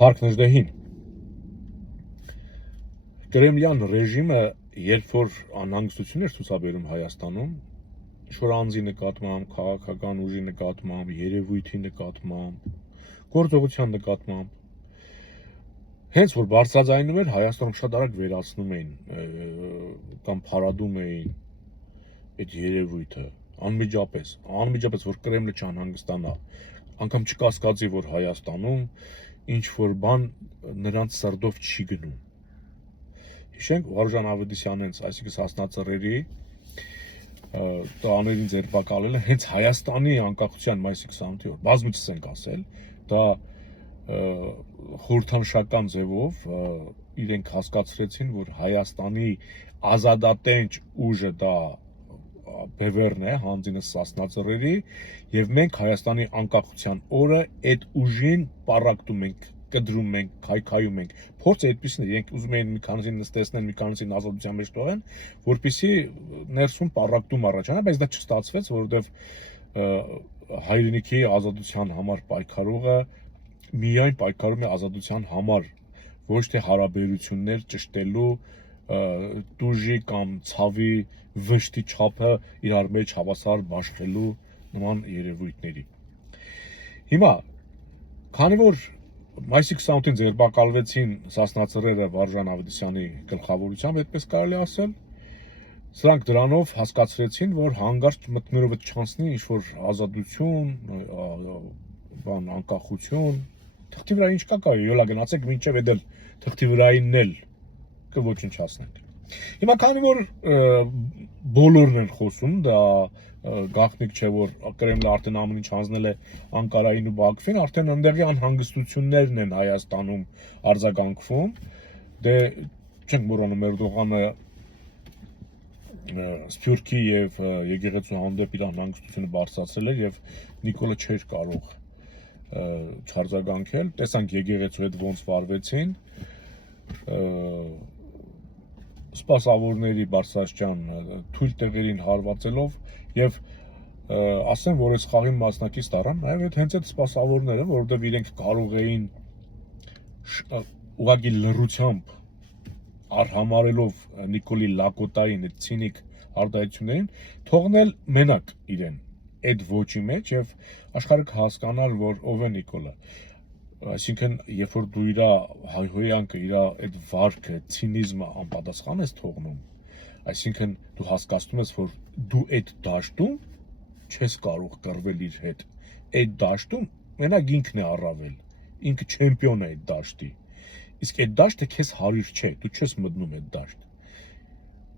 Փառքներ դեհին։ Կրեմլյան ռեժիմը երբ որ անհանգստություն էր ցուցաբերում Հայաստանում, ինչ-որ անձի նկատմամբ, քաղաքական ուժի նկատմամբ, երևույթի նկատմամբ, գործողության նկատմամբ, հենց որ բարձրաձայնում էր, Հայաստանում շատ արագ վերացնում էին կամ փարադում էին այդ երևույթը, անմիջապես, որ Կրեմլը չանհանգստանա, անգամ չկասկածի, որ Հայաստանում ինչ որ բան նրանց սրտով չի գնում։ Հիշենք Վարուժան Ավետիսյանենց, այսինքն հասնածռերի տղաներին ձերբակալելը հենց Հայաստանի անկախության մայիսի 28-ի օր, բազմիցս ենք ասել, դա խորհրդանշական ձևով իրենք հասկացրեցին, որ Հայաստանի ազատատենչ ուժը դա բևեռն է, հանձինը Սասնածռերի, եւ մենք Հայաստանի անկախության օրը այդ ուժին պառակտում ենք, կդրում ենք, քայքայում ենք։ Փորձը այդպեսին է, իրենք ուզում էին մի քանիսին նստեցնել, մի քանիսին ազատության մեջ տողեն, որպեսզի ներսում պառակտում առաջանա, բայց դա չստացվեց, որովհետեւ հայրենիքի ազատության համար պայքարողը միայն պայքարում է ազատության համար, ոչ թե հարաբերություններ ճշտելու տուժի կամ ցավի վշտի չափը իրար մեջ հավասար բաշխելու նման երևույթների։ Հիմա, քանի որ մայիսի 28-ին ձերբակալվեցին Սասնածռերը Վարուժան Ավետիսյանի գլխավորությամբ, այդպես կարելի ասել, սրանք դրանով հասկացրեցին, որ հանգարց մտքներով չանցնի ինչ-որ ազատություն, բան անկախություն, թղթի վրա ինչ կա, յոլա գնացեք մինչև էդել թղթի վրայինն էլ կոչնչացնենք։ Հիմա քանի որ բոլորն են խոսում, դա գաղտնիք չէ, որ Կրեմլը արդեն ամեն ինչ հանձնել է Անկարային ու Բաքվին, արդեն ընդդեղի անհանգստություններն են Հայաստանում արձագանքվում, դե չենք մոռանում Էրդողանը Սփյուռքի եւ եկեղեցու հանդեպ իր անհանգստությունը բարձրացրել էր եւ Նիկոլը չէր կարող չարձագանքել, տեսանք եկեղեցու հետ ոնց վարվեցին, սպասավորների բարձրաստիճան թույլ տեղերին հարվածելով եւ ասեմ, որ այս խաղի մասնակից դառան նաեւ հենց այդ սպասավորները, որովհետեւ իրենք կարող էին ուղղակի լռությամբ արհամարելով Նիկոլի լակոտային այդ ցինիկ արտահայտություններին թողնել մենակ իրեն այդ ոճի մեջ եւ աշխարհը կհասկանար, որ ով է Նիկոլը։ Այսինքն, երբ որ դու իր հայհոյանքը, իր այդ վարքը, ցինիզմը անպատասխան ես թողնում, այսինքն դու հասկացնում ես, որ դու այդ դաշտում չես կարող կռվել իր հետ։ Այդ դաշտում մենակ ինքն է առավել, ինքը չեմպիոն է այդ դաշտի։ Իսկ այդ դաշտը քեզ հարիր չէ, դու չես մտնում այդ դաշտ։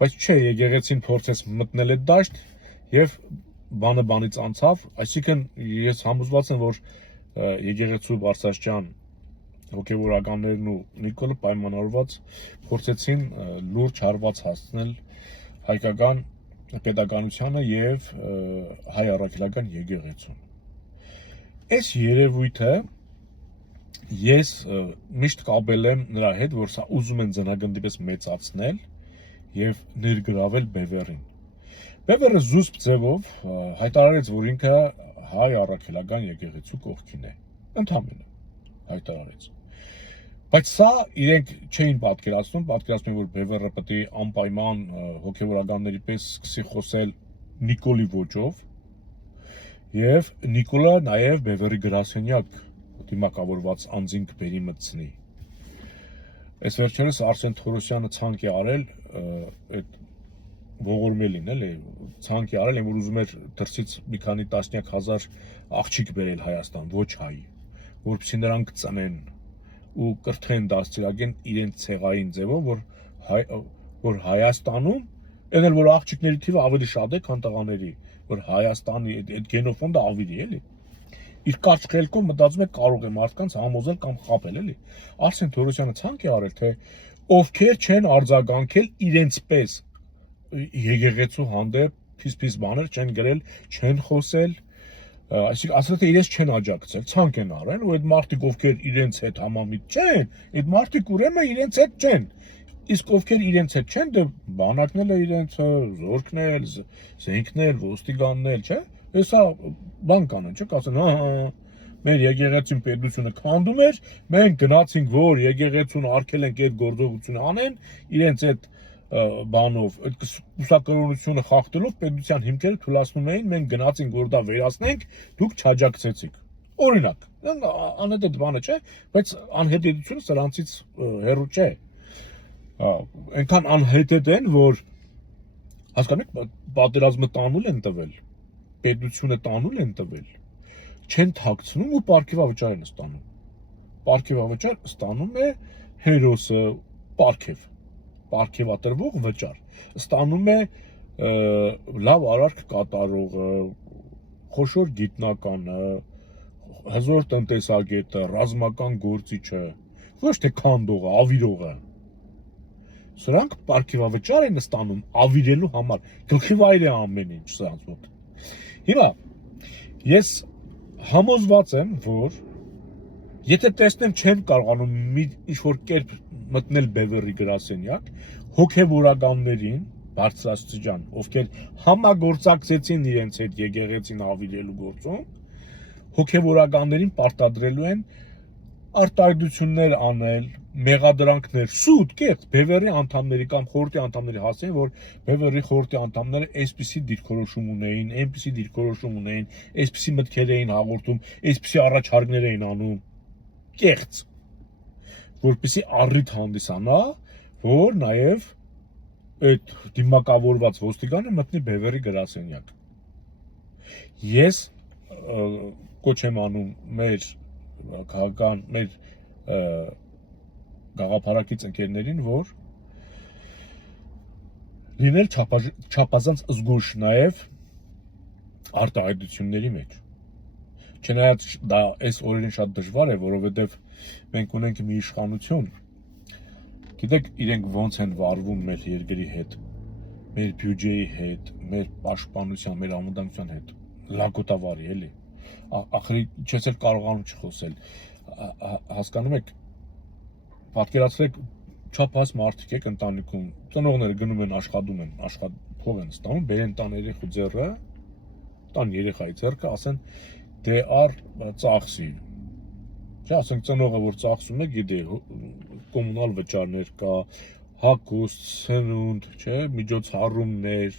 Բայց չէ, եկեղեցին փորձեց մտնել այդ դաշտ եւ բանը բանից անցավ, այսինքն ես համոզված եմ, որ եկեղեցու բարձրաստիճան հոգևորականներն ու Նիկոլը պայմանավորված փորձեցին լուրջ հարված հասցնել հայկական պետականությանը եւ հայ առաքելական եկեղեցուն։ Այս երևույթը ես միշտ կապել եմ նրա հետ, որ սա ուզում են ձնագնդի պես մեծացնել եւ ներգրավել Բևեռին։ Բևեռը զուսպ ձևով հայտարարեց, որ ինքը հայ առաքելական եկեղեցու կողքին է, ընդհանրապես հայտարարեց։ Բայց սա իրենք չէին պատկերացնում, որ Բևեռը պետք է անպայման հոգևորականների պես սկսի խոսել Նիկոլի ոճով, եւ Նիկոլը նաեւ Բևեռի գրասենյակ դիմակավորված անձին կբերի մտցնի։ Այս վերջերս Արսեն Թորոսյանը ցանկ է արել այդ ողորմելին, էլի, ցանկ է արել, որ ուզում էր դրսից մի քանի տասնյակ հազար աղջիկ բերել Հայաստան, ոչ հայ, որպեսզի նրանք ծնեն ու կրթեն դաստիարակեն իրենց ցեղային ձևով, որ Հայաստանում, այն էլ որ աղջիկների թիվը ավելի շատ է, քան տղաների, որ Հայաստանի այդ գենոֆոնդը ավելի էլի։ Իր կարճ խելքով մտածում է կարող է մարդկանց համոզել կամ խաբել, էլի։ Արսեն Թորոսյանը ցանկ է արել, թե ովքեր չեն արձագանքել իրենց պես եկեղեցու հանդեպ փիս բաներ չեն գրել, չեն խոսել, այսինքն ասել թե իրենց չեն աջակցել, ցանկ են արել, ու այդ մարդիկ ովքեր իրենց հետ համամիտ չեն, այդ մարդիկ ուրեմն իրենց հետ չեն։ Իսկ ովքեր իրենց հետ չեն, դե բանակն էլ է իրենց, զորքն էլ, զենքն էլ, ոստիկանն էլ, չէ՞։ Հեսա բան կանեն, չէ՞, կասեն, մեր եկեղեցին պետությունը քանդում էր, մենք գնացինք, որ եկեղեցուն արգել ենք այդ գործողությունը անեն, իրենց այդ բանով, այդ կուսակրոնությունը խախտելով պետության հիմքերը թույլատնում էին, մենք գնացինք, որ դա վերացնենք, դուք չաջակցեցիք։ Օրինակ, անհետեթ բանը չէ, բայց անհետեթությունը սրանցից հեռու չէ։ Այնքան անհետեթ են, որ հասկանեք, պատերազմը տանուլ են տվել, պետությունը տանուլ են տվել, չեն թաքցնում ու պարգևավճար են ստանում։ Պարգևավճար ստանում է հերոսը, պարգևատրվող վճար, ստանում է լավ արարք կատարողը, խոշոր գիտնականը, հզոր տնտեսագետը, ռազմական գործիչը, ոչ թե քանդողը, ավիրողը։ Սրանք պարգևավճար են ստանում ավիրելու համար, գլխիվայր է ամեն ինչ սրանց մոտ։ Հիմա ես համոզված եմ, որ եթե տեսնեմ չեմ կարողանում մի ինչ-որ կերպ մտնել Բևեռի գրասենյակ, հոգևորականներին, բարձրաստիճան, ովքեր համագործակցեցին իրենց հետ եկեղեցին ավիրելու գործում, հոգևորականներին պարտադրելու են արտահայտություններ անել, մեղադրանքներ, սուտ, կեղծ, Բևեռի անդամների կամ խորհրդի անդամների հասցեն, որ Բևեռի խորհրդի անդամները այսպիսի դիրքորոշում ունեին, այնպիսի դիրքորոշում ունեին, այսպիսի մտքեր էին հաղորդում, այսպիսի առաջարկներ էին անում, կեղծ, որպեսզի առիթ հանդիսանա, որ նաև այդ դիմակավորված ոստիկանը մտնի Բևեռի գրասենյակ։ Ես կոչ եմ անում մեր քաղաքական, մեր գաղափարակից ընկերներին, որ լինել չափազանց զգույշ նաև արտահայտությունների մեջ։ Չնայած դա այս օրերին շատ դժվար է, որովհետև մենք ունենք մի իշխանություն, գիտեք, իրենք ոնց են վարվում մեր երկրի հետ, մեր բյուջեի հետ, մեր պաշտպանության, մեր անվտանգության հետ, լակոտավարի, էլի։ Ախրի չես էլ կարողանում չխոսել, հասկանում եք, պատկերացրեք չափահաս մարդիկ եք ընտանիքում, ծնողները գնում են աշխատում են, փող են ստանում, բերեն տան երեխու ձեռը, տան երեխայի ձեռքը, ասեն դե առ ծախսի։ Չէ, ասենք ծնողը որ ծախսում է, գիտի, կոմունալ վճարներ կա, հագուստ, սնունդ, չէ, միջոցառումներ,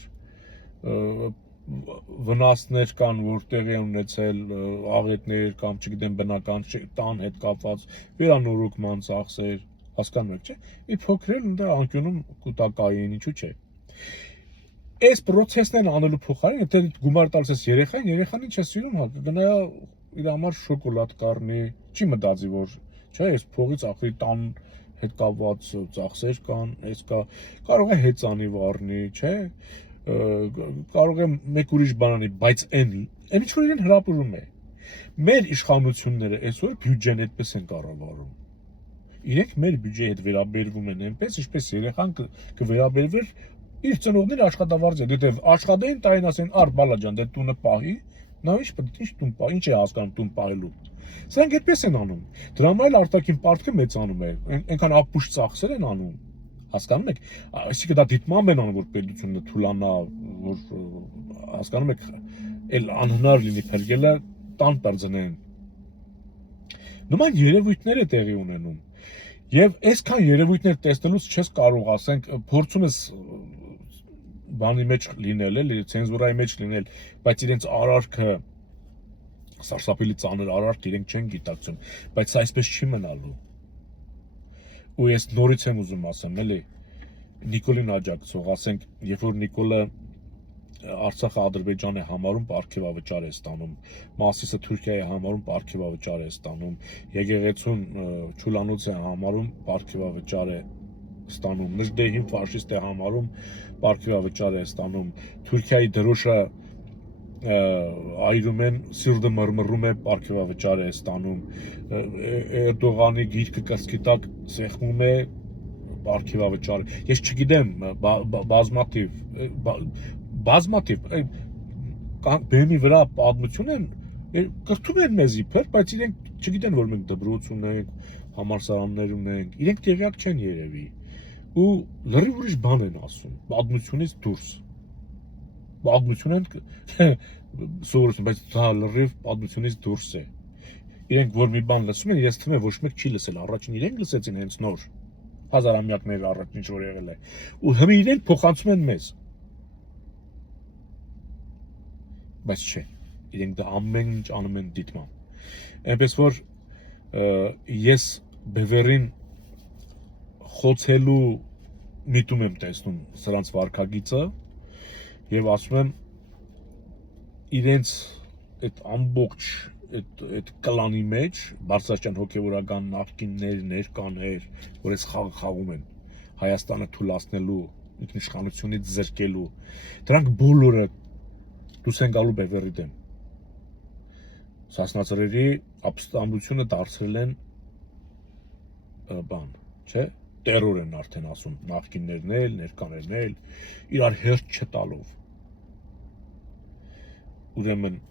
վնասներ կան, որ տեղի են ունեցել, աղետներ կամ չգիտեմ բնական տան հետ կապված վերանորոգման ծախսեր, հասկանում եք, չէ։ Մի փոքր էլ ընդ անկյունում կուտակային, ինչու՞ չէ։ Այս process-ն անելու փոխարեն, եթե գումար տալիս ես երեխային, երեխան ինչ է սիրում, հա, գնա իր համար շոկոլադ կառնի, չի մտածի, որ չէ, այս փողից ախրի տան հետ կապված ծախսեր կան, այս կա, կարող է հեծանի վառնի, չէ, կարող է մեկ ուրիշ բան անի, բայց այն ինչ որ իրեն հրապուրում է։ Մեր իշխանությունները այսօր բյուջեն այդպես են կառավարում։ Իրենք մեր բյուջեի հետ վերաբերվում են այնպես, ինչպես երեխան կվերաբերվեր իր ծնողների աշխատավարձ է, դե աշխատային տային ասեն, առ բալաջան, դե տունը պահի, նա ինչ տուն պահի, ինչ է հասկանում տուն պահելու։ Սրանք այդպես են անում։ Դրա համար էլ արտաքին պարտքը մեծանում է, այնքան ապուշ ծախսեր են անում։ Հասկանում եք, այսինքն դա դիտմամբ են անում, որ պետությունը թուլանա, որ հասկանում եք, էլ անհնար լինի փրկելը տան բարձնեն։ Նման երևույթներ է տեղի ունենում։ Եվ այսքան երևույթներ տեսնելուց չես կարող, ասենք, փորձում ես բանի մեջ լինել, էլի, ցենզուրայի մեջ լինել, բայց իրենց արարքը սարսափելի ծանր արարք իրենք չեն գիտակցում, բայց սա այսպես չի մնալու։ Ու ես նորից եմ ուզում ասեմ, էլի, Նիկոլին աջակցող, ասենք, երբ որ Նիկոլը Արցախը Ադրբեջան է համարում, պարգևավճար է ստանում, Մասիսը Թուրքիա է համարում, պարգևավճար է ստանում, եկեղեցուն Չուլանոց է համարում, պարգևավճար է ստանում, Նժդեհին ֆաշիստ է համարում, պարգևավճար է ստանում, Թուրքիայի դրոշը այրում են, սիրտը մռմռում է, պարգևավճար է ստանում, Էրդողանի գիրքը կրծքի տակ սեղմում է, պարգևավճար։ Ես չգիտեմ, բազմաթիվ բեմի վրա պատմություն են, կրթում են մեզ իբր, բայց իրենք չգիտեն, որ մենք դպրոց ունենք, համալսարաններ ունենք, իրենք տեղյակ չեն երևի։ Ու լրիվ ուրիշ բան են ասում, պատմությունից դուրս։ Պատմություն են սովորություն, բայց դա լրիվ պատմությունից դուրս է։ իրենք որ մի բան լսում են, ես թվում է ոչ մեկ չի լսել, առաջին իրենք լսեցին հենց նոր, հազարամյակներ առաջ ինչ որ եղել է, ու հիմա իրենք փոխանցում են մեզ, բայց չէ, իրենք դա ամեն ինչ անում են դիտմամբ, այնպես որ ես բևերին խոցելու միտում եմ տեսնում սրանց վարքագիծը եւ ասում եմ իրենց այդ ամբողջ այդ կլանի մեջ բարձրաստիճան հոգեվորական նախկիններ, ներկաներ, որ այս խաղ խաղում են Հայաստանը թուլացնելու, ինքնիշխանությունից զրկելու, դրանք բոլորը դուրս են գալու բևերի դեմ։ Սասնացրերի ապստամբությունը դարձրել են բան, չէ՞, տերոր են արդեն ասում, նախկիններն էլ, ներկաներն էլ, իրար հերթ չտալով։ Ուրեմն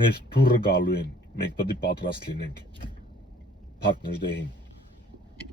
մեր դուրը գալու են, մենք պետք է պատրաստ լինենք փակ նժդեհին։